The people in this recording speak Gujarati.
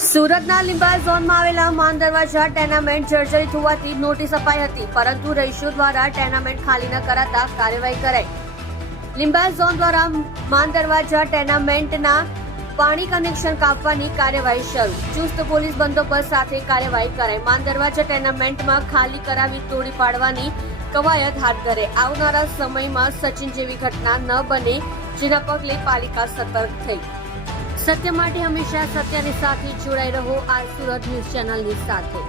સુરતના લીંબાયત ઝોનમાં આવેલા માન દરવાજા ટેનામેન્ટ જર્જરિત હોવાથી નોટિસ અપાઈ હતી, પરંતુ રહીશો દ્વારા ટેનામેન્ટ ખાલી ન કરાતા કાર્યવાહી કરાઈ. લીંબાયત ઝોન દ્વારા માન દરવાજા ટેનામેન્ટના પાણી કનેક્શન કાપવાની કાર્યવાહી શરૂ. ચુસ્ત પોલીસ બંદોબસ્ત સાથે કાર્યવાહી કરાઈ. માન દરવાજા ટેનામેન્ટમાં ખાલી કરાવી તોડી પાડવાની કવાયત હાથ ધરે. આવનારા સમયમાં સચિન જેવી ઘટના ન બને, જેના પગલે પાલિકા સતર્ક થઈ. સત્ય માટે હંમેશા સત્યની સાથે જોડાઈ રહો. આ સુરત ન્યૂઝ ચેનલની સાથે.